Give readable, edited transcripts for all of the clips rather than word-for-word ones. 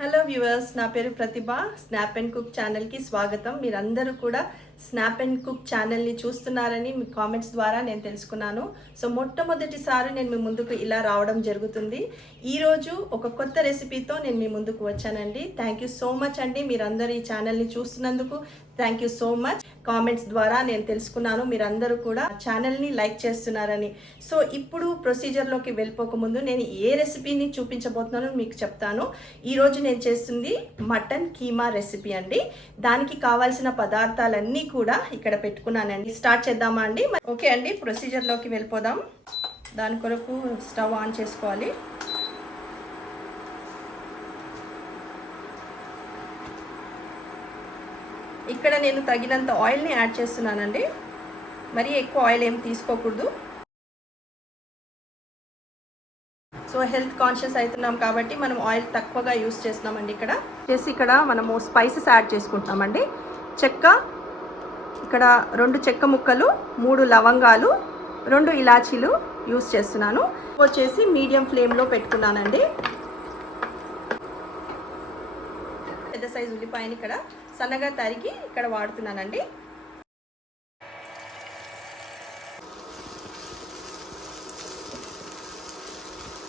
Hello viewers, నా పేరు ప్రతిభ. Snap and cook ఛానల్కి స్వాగతం. మీరందరూ కూడా స్నాప్ అండ్ కుక్ ఛానల్ని చూస్తున్నారని మీ కామెంట్స్ ద్వారా నేను తెలుసుకున్నాను. సో మొట్టమొదటిసారి నేను మీ ముందుకు ఇలా రావడం జరుగుతుంది. ఈరోజు ఒక కొత్త రెసిపీతో నేను మీ ముందుకు వచ్చానండి. థ్యాంక్ యూ సో మచ్ అండి. మీరందరూ ఈ ఛానల్ని చూస్తున్నందుకు thank you so much. Comments ద్వారా నేను తెలుసుకున్నాను మీరందరూ కూడా ఛానల్ని లైక్ చేస్తున్నారని. సో ఇప్పుడు ప్రొసీజర్లోకి వెళ్ళిపోకముందు నేను ఏ రెసిపీని చూపించబోతున్నానో మీకు చెప్తాను. ఈరోజు నేను చేస్తుంది మటన్ కీమా రెసిపీ అండి. దానికి కావాల్సిన పదార్థాలన్నీ కూడా ఇక్కడ పెట్టుకున్నానండి. స్టార్ట్ చేద్దామా అండి? ఓకే అండి, ప్రొసీజర్లోకి వెళ్ళిపోదాం. దాని కొరకు స్టవ్ ఆన్ చేసుకోవాలి. ఇక్కడ నేను తగినంత ఆయిల్ని యాడ్ చేస్తున్నానండి. మరీ ఎక్కువ ఆయిల్ ఏం తీసుకోకూడదు. సో హెల్త్ కాన్షియస్ అవుతున్నాం కాబట్టి మనం ఆయిల్ తక్కువగా యూస్ చేస్తున్నామండి. ఇక్కడ మనము స్పైసెస్ యాడ్ చేసుకుంటున్నామండి. చెక్క, ఇక్కడ 2 చెక్క ముక్కలు, 3 లవంగాలు, 2 ఇలాచీలు యూస్ చేస్తున్నాను. వచ్చేసి మీడియం ఫ్లేమ్లో పెట్టుకున్నానండి. పెద్ద సైజు ఉల్లిపాయని ఇక్కడ సన్నగా తరిగి ఇక్కడ వాడుతున్నానండి.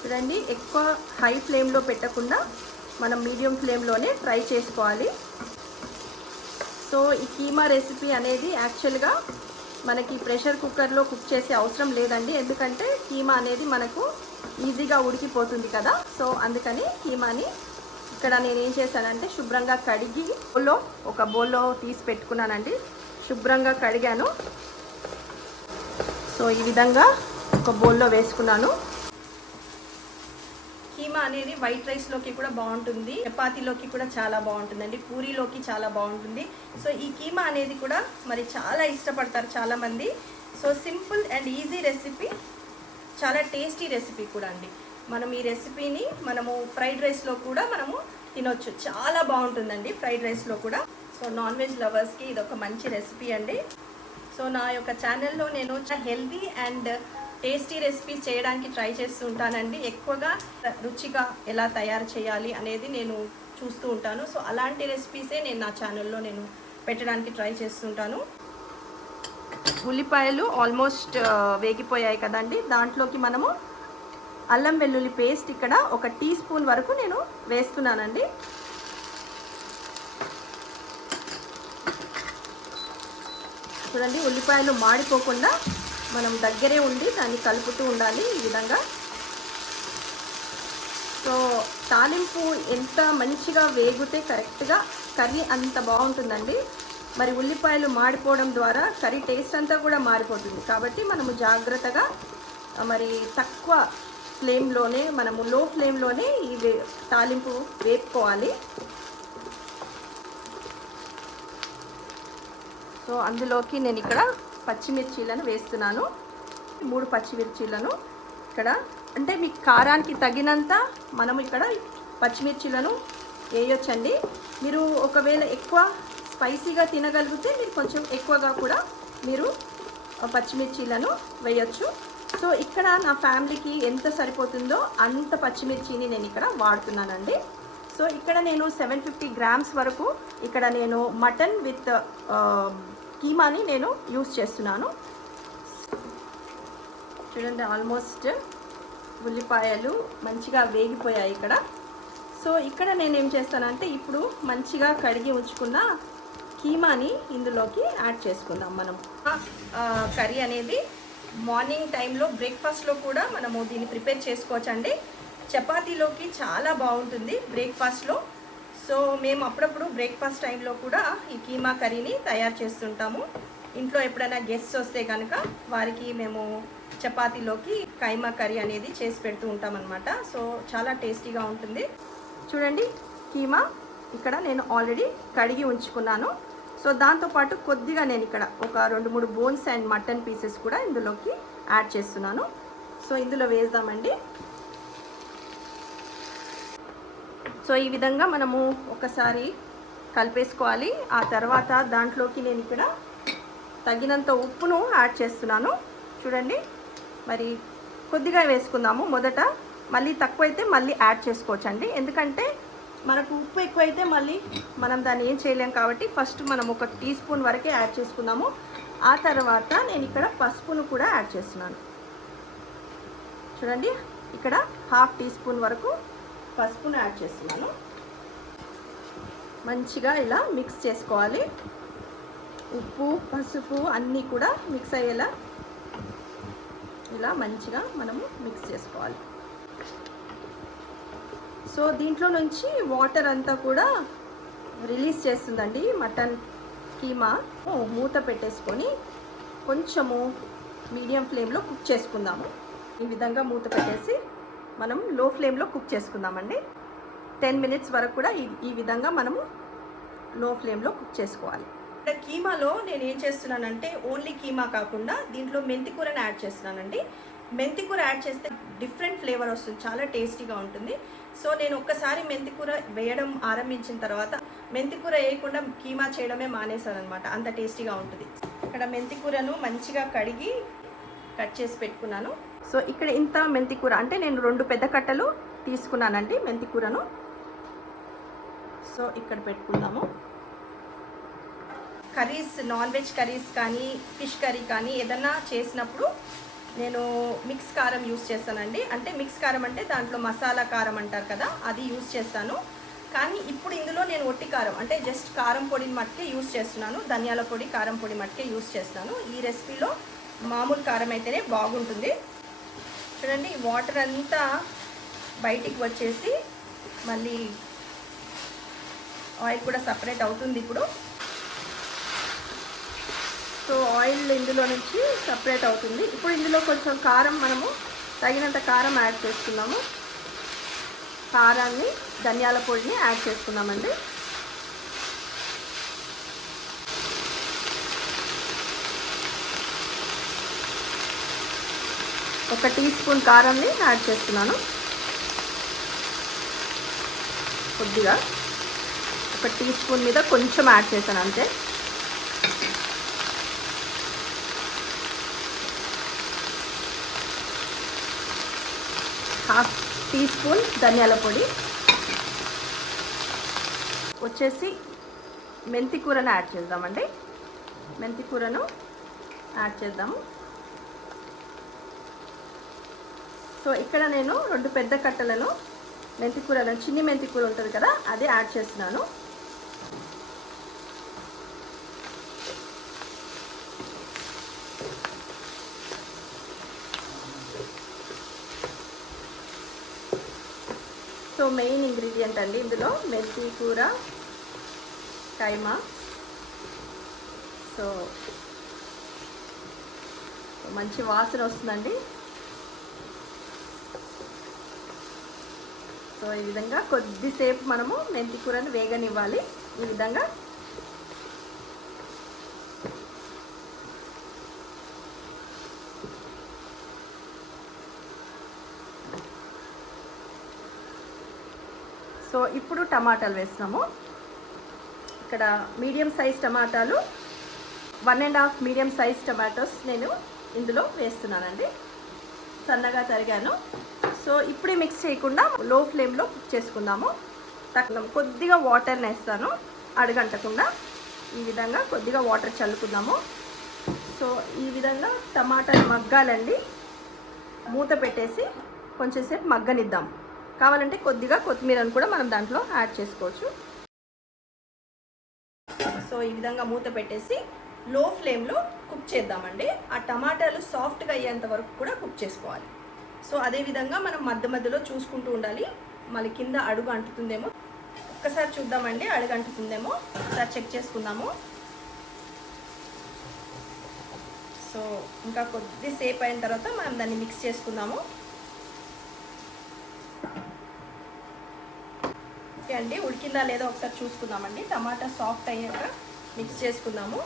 చూడండి, ఎక్కువ హై ఫ్లేమ్లో పెట్టకుండా మనం మీడియం ఫ్లేమ్లోనే ట్రై చేసుకోవాలి. సో ఈ కీమా రెసిపీ అనేది యాక్చువల్గా మనకి ప్రెషర్ కుక్కర్లో కుక్ చేసే అవసరం లేదండి. ఎందుకంటే కీమా అనేది మనకు ఈజీగా ఉడికిపోతుంది కదా. సో అందుకని కీమాని ఇక్కడ నేను ఏం చేశానంటే శుభ్రంగా కడిగి ఒక బౌల్లో తీసి పెట్టుకున్నానండి. శుభ్రంగా కడిగాను. సో ఈ విధంగా ఒక బౌల్లో వేసుకున్నాను. కీమా అనేది వైట్ రైస్లోకి కూడా బాగుంటుంది, చపాతీలోకి కూడా చాలా బాగుంటుందండి, పూరీలోకి చాలా బాగుంటుంది. సో ఈ కీమా అనేది కూడా మరి చాలా ఇష్టపడతారు చాలామంది. So simple and easy recipe, చాలా టేస్టీ రెసిపీ కూడా అండి. మనం ఈ రెసిపీని మనము ఫ్రైడ్ రైస్లో కూడా మనము తినొచ్చు. చాలా బాగుంటుందండి ఫ్రైడ్ రైస్లో కూడా. సో నాన్ వెజ్ లవర్స్కి ఇది ఒక మంచి రెసిపీ అండి. సో నా యొక్క ఛానల్లో నేను హెల్తీ అండ్ టేస్టీ రెసిపీస్ చేయడానికి ట్రై చేస్తూ ఉంటానండి. ఎక్కువగా రుచిగా ఎలా తయారు చేయాలి అనేది నేను చూస్తూ ఉంటాను. సో అలాంటి రెసిపీసే నేను నా ఛానల్లో నేను పెట్టడానికి ట్రై చేస్తుంటాను. ఉల్లిపాయలు ఆల్మోస్ట్ వేగిపోయాయి కదండి. దాంట్లోకి మనము అల్లం వెల్లుల్లి పేస్ట్ ఇక్కడ 1 టీ స్పూన్ వరకు నేను వేస్తున్నానండి. చూడండి, ఉల్లిపాయలు మాడిపోకుండా మనం దగ్గరే ఉండి దాన్ని కలుపుతూ ఉండాలి ఈ విధంగా. సో తాలింపు ఎంత మంచిగా వేగితే కరెక్ట్గా కర్రీ అంత బాగుంటుందండి. మరి ఉల్లిపాయలు మాడిపోవడం ద్వారా కర్రీ టేస్ట్ అంతా కూడా మారిపోతుంది. కాబట్టి మనము జాగ్రత్తగా మరి తక్కువ ఫ్లేమ్లోనే, మనము లో ఫ్లేమ్లోనే ఈ తాలింపు వేపుకోవాలి. సో అందులోకి నేను ఇక్కడ పచ్చిమిర్చీలను వేస్తున్నాను. 3 పచ్చిమిర్చీలను ఇక్కడ, అంటే మీ కారానికి తగినంత మనము ఇక్కడ పచ్చిమిర్చీలను వేయొచ్చండి. మీరు ఒకవేళ ఎక్కువ స్పైసీగా తినగలిగితే మీరు కొంచెం ఎక్కువగా కూడా మీరు పచ్చిమిర్చీలను వేయొచ్చు. సో ఇక్కడ నా ఫ్యామిలీకి ఎంత సరిపోతుందో అంత పచ్చిమిర్చిని నేను ఇక్కడ వాడుతున్నానండి. సో ఇక్కడ నేను 750 గ్రామ్స్ వరకు ఇక్కడ నేను మటన్ విత్ కీమాని నేను యూస్ చేస్తున్నాను. చూడండి, ఆల్మోస్ట్ ఉల్లిపాయలు మంచిగా వేగిపోయాయి ఇక్కడ. సో ఇక్కడ నేను ఏం చేస్తానంటే ఇప్పుడు మంచిగా కడిగి ఉంచుకున్న కీమాని ఇందులోకి యాడ్ చేసుకుందాం. మనం కర్రీ అనేది మార్నింగ్ టైంలో బ్రేక్ఫాస్ట్లో కూడా మనము దీన్ని ప్రిపేర్ చేసుకోవచ్చండి. చపాతీలోకి చాలా బాగుంటుంది బ్రేక్ఫాస్ట్లో. సో మేము అప్పుడప్పుడు బ్రేక్ఫాస్ట్ టైంలో కూడా ఈ కీమా కర్రీని తయారు చేస్తుంటాము. ఇంట్లో ఎప్పుడైనా గెస్ట్స్ వస్తే కనుక వారికి మేము చపాతీలోకి కీమా కర్రీ అనేది చేసి పెడుతూ ఉంటామన్నమాట. సో చాలా టేస్టీగా ఉంటుంది. చూడండి, కీమా ఇక్కడ నేను ఆల్రెడీ కడిగి ఉంచుకున్నాను. సో దాంతోపాటు కొద్దిగా నేను ఇక్కడ ఒక 2-3 బోన్స్ అండ్ మటన్ పీసెస్ కూడా ఇందులోకి యాడ్ చేస్తున్నాను. సో ఇందులో వేద్దామండి. సో ఈ విధంగా మనము ఒకసారి కలిపేసుకోవాలి. ఆ తర్వాత దాంట్లోకి నేను ఇక్కడ తగినంత ఉప్పును యాడ్ చేస్తున్నాను. చూడండి, మరి కొద్దిగా వేసుకుందాము మొదట. మళ్ళీ తక్కువైతే మళ్ళీ యాడ్ చేసుకోవచ్చండి. ఎందుకంటే మనకు ఉప్పు ఎక్కువైతే మళ్ళీ మనం దాన్ని ఏం చేయలేం కాబట్టి ఫస్ట్ మనం 1 టీ స్పూన్ వరకే యాడ్ చేసుకుందాము. ఆ తర్వాత నేను ఇక్కడ పసుపును కూడా యాడ్ చేస్తున్నాను. చూడండి, ఇక్కడ 1/2 టీ స్పూన్ వరకు పసుపును యాడ్ చేస్తున్నాను. మంచిగా ఇలా మిక్స్ చేసుకోవాలి. ఉప్పు పసుపు అన్నీ కూడా మిక్స్ అయ్యేలా ఇలా మంచిగా మనము మిక్స్ చేసుకోవాలి. సో దీంట్లో నుంచి వాటర్ అంతా కూడా రిలీజ్ చేస్తుందండి మటన్ కీమా. మూత పెట్టేసుకొని కొంచెము మీడియం ఫ్లేమ్లో కుక్ చేసుకుందాము. ఈ విధంగా మూత పెట్టేసి మనం లో ఫ్లేమ్లో కుక్ చేసుకుందామండి. 10 మినిట్స్ వరకు కూడా ఈ విధంగా మనము లో ఫ్లేమ్లో కుక్ చేసుకోవాలి. ఇక్కడ కీమాలో నేను ఏం చేస్తున్నానంటే ఓన్లీ కీమా కాకుండా దీంట్లో మెంతి కూరని యాడ్ చేస్తున్నానండి. మెంతి కూర యాడ్ చేస్తే డిఫరెంట్ ఫ్లేవర్ వస్తుంది, చాలా టేస్టీగా ఉంటుంది. సో నేను ఒక్కసారి మెంతి కూర వేయడం ఆరంభించిన తర్వాత మెంతి కూర వేయకుండా కీమా చేయడమే మానేశాను అనమాట, అంత టేస్టీగా ఉంటుంది. ఇక్కడ మెంతి కూరను మంచిగా కడిగి కట్ చేసి పెట్టుకున్నాను. సో ఇక్కడ ఇంత మెంతి కూర అంటే నేను 2 పెద్ద కట్టలు తీసుకున్నానండి మెంతి కూరను. సో ఇక్కడ పెట్టుకుందాము. కర్రీస్, నాన్ వెజ్ కర్రీస్ కానీ ఫిష్ కర్రీ కానీ ఏదన్నా చేసినప్పుడు నేను మిక్స్ కారం యూస్ చేస్తానండి. అంటే మిక్స్ కారం అంటే దాంట్లో మసాలా కారం అంటారు కదా, అది యూస్ చేస్తాను. కానీ ఇప్పుడు ఇందులో నేను ఒట్టి కారం అంటే జస్ట్ కారం పొడిని మట్టుకే యూస్ చేస్తున్నాను. ధనియాల పొడి, కారం పొడి మట్టుకే యూస్ చేస్తాను. ఈ రెసిపీలో మామూలు కారం అయితేనే బాగుంటుంది. చూడండి, వాటర్ అంతా బయటికి వచ్చేసి మళ్ళీ ఆయిల్ కూడా సపరేట్ అవుతుంది ఇప్పుడు. సో ఆయిల్ ఇందులో నుంచి సపరేట్ అవుతుంది. ఇప్పుడు ఇందులో కొంచెం కారం, మనము తగినంత కారం యాడ్ చేసుకున్నాము. కారాన్ని, ధనియాల పొడిని యాడ్ చేసుకున్నామండి. ఒక టీ స్పూన్ కారాన్ని యాడ్ చేస్తున్నాను. కొద్దిగా ఒక టీ స్పూన్ మీద కొంచెం యాడ్ చేశాను అంతే. హాఫ్ టీ స్పూన్ ధనియాల పొడి వచ్చేసి మెంతి కూరను యాడ్ చేద్దామండి. మెంతి కూరను యాడ్ చేద్దాము. సో ఇక్కడ నేను 2 పెద్ద కట్టలను మెంతి కూరను, చిన్ని మెంతి కూర ఉంటుంది కదా, అది యాడ్ చేస్తున్నాను. సో మెయిన్ ఇంగ్రీడియంట్ అండి ఇందులో మెంతి కూర, కైమా. సో మంచి వాసన వస్తుందండి. సో ఈ విధంగా కొద్దిసేపు మనము మెంతి కూరను వేగనివ్వాలి. ఈ విధంగా సో ఇప్పుడు టమాటాలు వేస్తున్నాము. ఇక్కడ మీడియం సైజ్ టమాటాలు, 1.5 మీడియం సైజ్ టమాటోస్ నేను ఇందులో వేస్తున్నానండి. సన్నగా తరిగాను. సో ఇప్పుడే మిక్స్ చేయకుండా లో ఫ్లేమ్లో కుక్ చేసుకుందాము. కొద్దిగా వాటర్ని వేస్తాను అడుగంటకుండా. ఈ విధంగా కొద్దిగా వాటర్ చల్లుకుందాము. సో ఈ విధంగా టమాటాలు మగ్గాలండి. మూత పెట్టేసి కొంచెంసేపు మగ్గనిద్దాం. కావాలంటే కొద్దిగా కొత్తిమీరను కూడా మనం దాంట్లో యాడ్ చేసుకోవచ్చు. సో ఈ విధంగా మూత పెట్టేసి లో ఫ్లేమ్లో కుక్ చేద్దామండి. ఆ టమాటాలు సాఫ్ట్గా అయ్యేంత వరకు కూడా కుక్ చేసుకోవాలి. సో అదేవిధంగా మనం మధ్య మధ్యలో చూసుకుంటూ ఉండాలి. మళ్ళీ కింద అడుగు అంటుతుందేమో ఒక్కసారి చూద్దామండి, అడుగు అంటుతుందేమో ఒకసారి చెక్ చేసుకుందాము. సో ఇంకా కొద్దిసేపు అయిన తర్వాత మనం దాన్ని మిక్స్ చేసుకుందాము. ఓకే అండి, ఉడికిందా లేదా ఒకసారి చూసుకుందామండి. టమాటా సాఫ్ట్ అయ్యాక మిక్స్ చేసుకుందాము.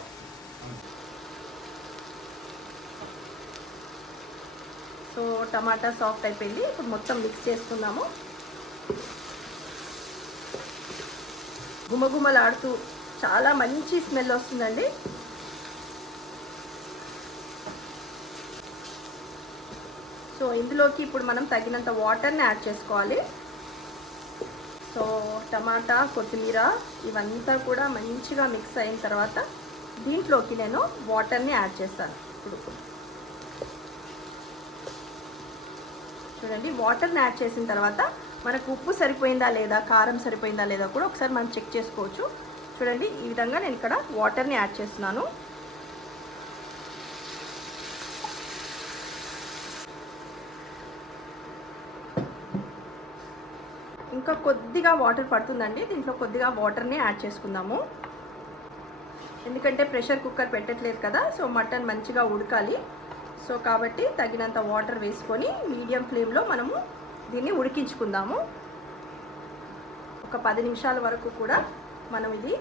సో టమాటా సాఫ్ట్ అయిపోయింది. ఇప్పుడు మొత్తం మిక్స్ చేసుకుందాము. గుమగుమలాడుతూ చాలా మంచి స్మెల్ వస్తుందండి. సో ఇందులోకి ఇప్పుడు మనం తగినంత వాటర్ని యాడ్ చేసుకోవాలి. సో టమాటా, కొత్తిమీర ఇవంతా కూడా మంచిగా మిక్స్ అయిన తర్వాత దీంట్లోకి నేను వాటర్ని యాడ్ చేస్తాను. ఇప్పుడు చూడండి, వాటర్ని యాడ్ చేసిన తర్వాత మనకు ఉప్పు సరిపోయిందా లేదా, కారం సరిపోయిందా లేదా కూడా ఒకసారి మనం చెక్ చేసుకోవచ్చు. చూడండి, ఈ విధంగా నేను ఇక్కడ వాటర్ని యాడ్ చేస్తున్నాను. ఇంకా కొద్దిగా వాటర్ పడుతుందండి, దీంట్లో కొద్దిగా వాటర్ని యాడ్ చేసుకుందాము. ఎందుకంటే ప్రెషర్ కుక్కర్ పెట్టట్లేదు కదా, సో మటన్ మంచిగా ఉడకాలి. సో కాబట్టి తగినంత వాటర్ వేసుకొని మీడియం ఫ్లేమ్లో మనము దీన్ని ఉడికించుకుందాము. ఒక 10 నిమిషాల వరకు కూడా మనం ఇది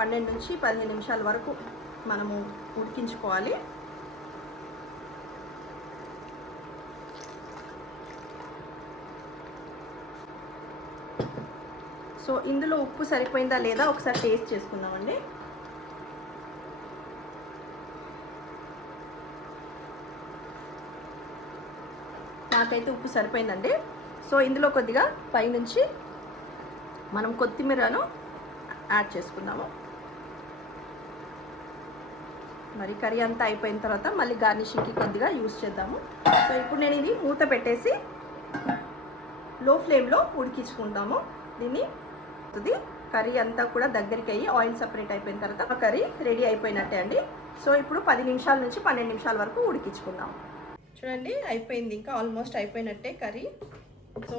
12 నుంచి 15 నిమిషాల వరకు మనము ఉడికించుకోవాలి. సో ఇందులో ఉప్పు సరిపోయిందా లేదా ఒకసారి టేస్ట్ చేసుకుందామండి. నాకైతే ఉప్పు సరిపోయిందండి. సో ఇందులో కొద్దిగా పైనుంచి మనం కొత్తిమీరను యాడ్ చేసుకుందాము. మరి కర్రీ అంతా అయిపోయిన తర్వాత మళ్ళీ గార్నిషింగ్కి కొద్దిగా యూస్ చేద్దాము. సో ఇప్పుడు నేను ఇది మూత పెట్టేసి లో ఫ్లేమ్లో ఉడికించుకుందాము. దీన్ని కర్రీ అంతా కూడా దగ్గరికి అయ్యి ఆయిల్ సపరేట్ అయిపోయిన తర్వాత కర్రీ రెడీ అయిపోయినట్టే అండి. సో ఇప్పుడు 10 నిమిషాల నుంచి 12 నిమిషాల వరకు ఉడికించుకుందాం. చూడండి, అయిపోయింది, ఇంకా ఆల్మోస్ట్ అయిపోయినట్టే curry. So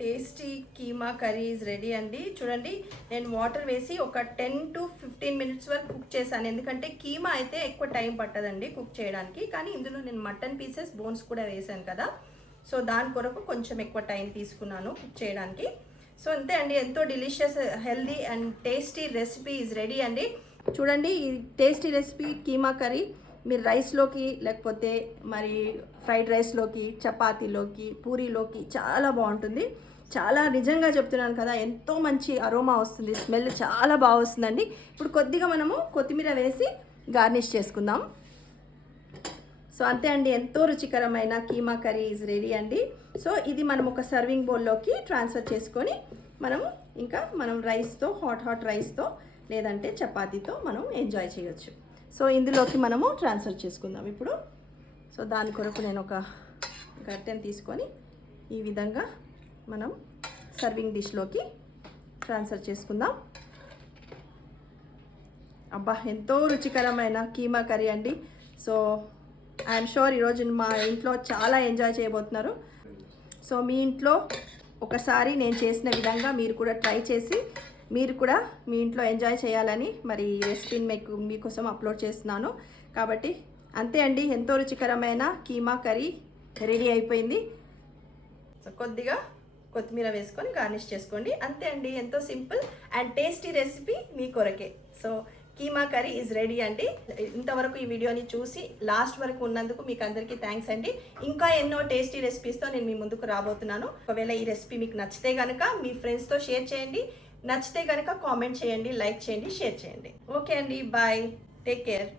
tasty keema curry is ready అండి. చూడండి, నేను వాటర్ వేసి ఒక 10 to 15 మినిట్స్ వరకు కుక్ చేశాను. ఎందుకంటే కీమా అయితే ఎక్కువ టైం పట్టదండి కుక్ చేయడానికి, కానీ ఇందులో నేను మటన్ పీసెస్ బోన్స్ కూడా వేసాను కదా, సో దాని కొరకు కొంచెం ఎక్కువ టైం తీసుకున్నాను కుక్ చేయడానికి. సో అంతే అండి, ఎంతో delicious, healthy and tasty recipe is ready అండి. చూడండి, ఈ టేస్టీ రెసిపీ కీమా కర్రీ మీరు రైస్లోకి, లేకపోతే మరి ఫ్రైడ్ రైస్లోకి, చపాతీలోకి, పూరీలోకి చాలా బాగుంటుంది. చాలా నిజంగా చెప్తున్నాను కదా, ఎంతో మంచి అరోమా వస్తుంది, స్మెల్ చాలా బాగా వస్తుందండి. ఇప్పుడు కొద్దిగా మనము కొత్తిమీర వేసి గార్నిష్ చేసుకుందాం. సో అంతే అండి, ఎంతో రుచికరమైన కీమా కర్రీ ఈజ్ రెడీ అండి. సో ఇది మనం ఒక సర్వింగ్ బౌల్లోకి ట్రాన్స్ఫర్ చేసుకొని మనం రైస్తో, హాట్ రైస్తో లేదంటే చపాతీతో మనం ఎంజాయ్ చేయొచ్చు. సో ఇందులోకి మనము ట్రాన్స్ఫర్ చేసుకుందాం ఇప్పుడు. సో దాని కొరకు నేను ఒక గరిటెని తీసుకొని ఈ విధంగా మనం సర్వింగ్ డిష్లోకి ట్రాన్స్ఫర్ చేసుకుందాం. అబ్బా, ఎంతో రుచికరమైన కీమా కర్రీ అండి. సో ఐఎమ్ షూర్ ఈరోజు మా ఇంట్లో చాలా ఎంజాయ్ చేయబోతున్నారు. సో మీ ఇంట్లో ఒకసారి నేను చేసిన విధంగా మీరు కూడా ట్రై చేసి మీరు కూడా మీ ఇంట్లో ఎంజాయ్ చేయాలని మరి ఈ రెసిపీని మీకోసం అప్లోడ్ చేస్తున్నాను. కాబట్టి అంతే అండి, ఎంతో రుచికరమైన కీమా కర్రీ రెడీ అయిపోయింది. సో కొద్దిగా కొత్తిమీర వేసుకొని గార్నిష్ చేసుకోండి. అంతే అండి, ఎంతో సింపుల్ అండ్ టేస్టీ రెసిపీ మీ కొరకే. So keema curry is ready అండి. ఇంతవరకు ఈ వీడియోని చూసి లాస్ట్ వరకు ఉన్నందుకు మీకు అందరికీ థ్యాంక్స్ అండి. ఇంకా ఎన్నో టేస్టీ రెసిపీస్తో నేను మీ ముందుకు రాబోతున్నాను. ఒకవేళ ఈ రెసిపీ మీకు నచ్చితే కనుక మీ ఫ్రెండ్స్తో షేర్ చేయండి. నచ్చితే కనుక కామెంట్ చేయండి, లైక్ చేయండి, షేర్ చేయండి. ఓకే అండి, బాయ్, టేక్ కేర్.